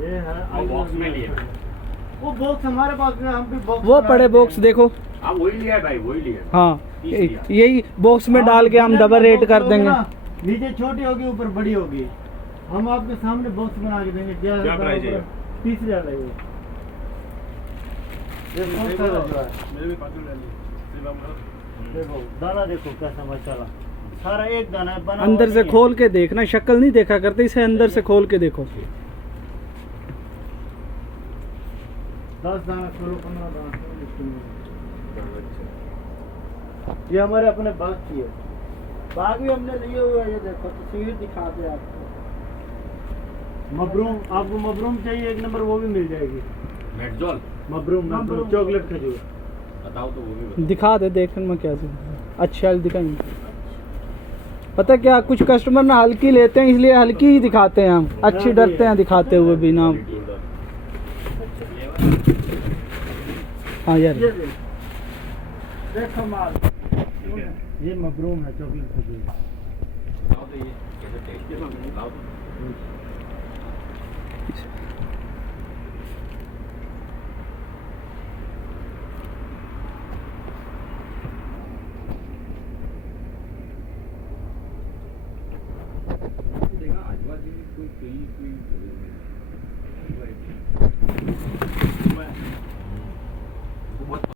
ये है वो बॉक्स में लिया। वो बॉक्स हमारे पास में, हम भी बॉक्स वो पड़े बॉक्स देखो। हाँ वही लिया है भाई, वही लिया। हाँ 30 लिया। यही बॉक्स में डाल के हम डबल रेट कर देंगे। नीचे छोटी होगी ऊपर बड़ी होगी। हम आपके सामने बॉक्स बना के देंगे। क्या प्राइस है? 30,000 है ये बहुत सारा जो है। मेरे भी पाँचों ले ली। देखो दाना देखो कैसा माशाल्लाह, सारा एक दाना है, बना अंदर हुआ से नहीं खोल के देखना, शक्ल नहीं देखा करते, इसे अंदर से खोल के देखो। है। 10 दाना खोलो, 15 दाना खोलो, इसके अंदर। ये हमारे अपने बाग की है। बाग भी हमने लिए हुए है। ये देखो तस्वीर दिखाते हैं आपको। मबरूम, आपको मबरूम चाहिए एक नंबर, वो भी मिल जाएगी। मेटजॉल मबरूम चॉकलेट खजूर। बताओ तो वो भी बताओ। दिखा दे, देखने में क्या अच्छा दिखाएंगे। पता क्या, कुछ कस्टमर ना हल्की लेते हैं, इसलिए हल्की ही दिखाते हैं हम। अच्छी डरते हैं दिखाते हुए भी ना। हाँ यार ये देखो माल, ये मबरूम है चॉकलेट खजूर। बताओ तो ये कैसे टेस्ट है, बताओ तो। देखा आजू-बाजू कोई